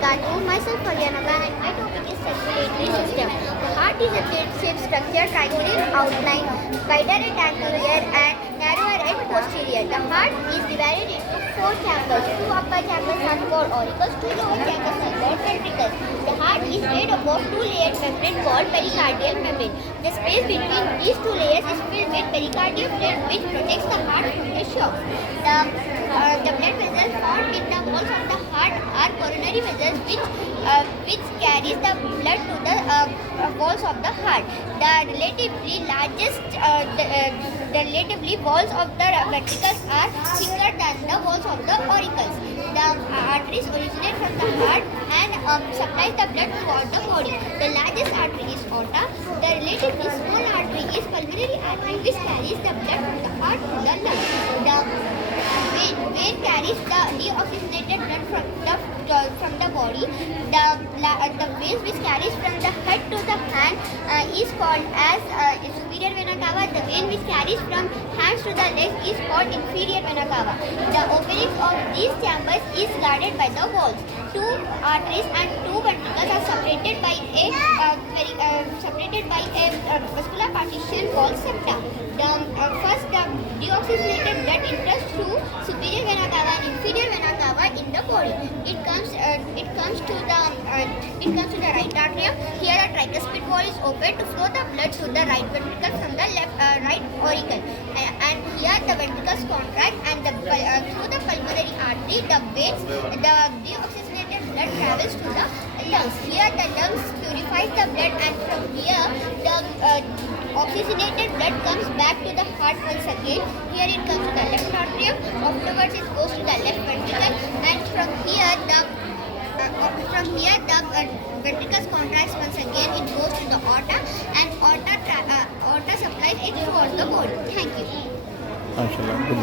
Cartoon. Myself Faryanaga and my topic is circulatory system. The heart is a plate-shaped structure, triangular outline, wider at anterior and narrower at posterior. The heart is divided into four chambers. Two upper chambers are called auricles, two lower chambers are called ventricles. The heart is made up of two-layered membrane called pericardial membrane. The space between these two layers is filled with pericardial fluid which protects the heart from the shock. The blood vessels found in the walls of the heart are coronary vessels which carries the blood to the walls of the heart. The relatively walls of the ventricles are thicker than the walls of the auricles. The arteries originate from the heart and supplies the blood throughout the body. The largest artery is aorta. The relatively small artery is pulmonary artery which carries the blood from the heart to the lungs. The vein carries the deoxygenated blood from the body. The veins which carries from the head to the hand is called as superior vena cava. The vein which carries from hands to the legs is called inferior vena cava. The openings of these chambers is guarded by the walls. Two arteries and two ventricles are separated by a vascular partition called septa. First, the deoxygenated blood enters through superior vena cava and inferior vena cava in the body. It comes to the right atrium. Here, a tricuspid wall is open to flow the blood to the right ventricle from the right auricle. And here, the ventricles contract and through the pulmonary artery, the deoxygenated blood travels to the lungs. Here, the lungs purifies the blood, and from here, the oxygenated blood comes back to the heart once again. Here it comes to the left atrium. Afterwards, it goes to the left ventricle, and from here the ventricles contracts once again. It goes to the aorta, and aorta supplies it throughout the body. Thank you. MashaAllah, good.